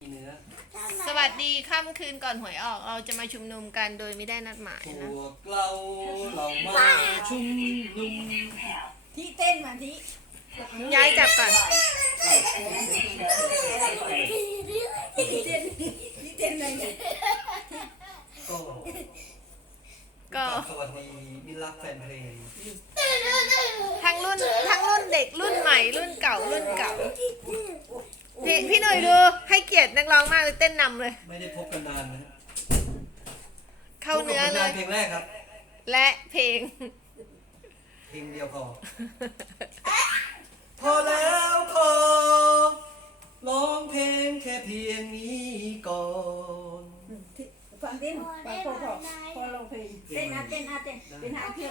สวัสดีค่ำคืนก่อนหวยออกเราจะมาชุมนุมกันโดยไม่ได้นัดหมายนะพวกเราเรามาชุมนุมที่เต้นมาที่ย้ายจับกันก็สวัสดีมิลลักแฟนเพลงทั้งรุ่นทั้งรุ่นเด็กรุ่นใหม่รุ่นเก่ารุ่นเก่าพี่พี่หน่อยดูีดนักร้องมากเลยเต้นนำเลย ไม่ได้พบกันนานเลยเข้าเนื้อเลยเพลงแรกครับ และเพลงเพลงเดียวพอพอแล้วพอร้องเพลงแค่เพียงนี้ก่อนฟังดิ้นพอพอพอลองเพลงเต้นนะเต้นนะเต้นเป็นหาเพลง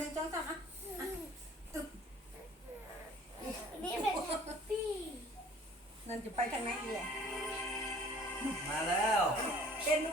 lên cho ta hả? Nên chụp bay thằng này kìa. Mà leo.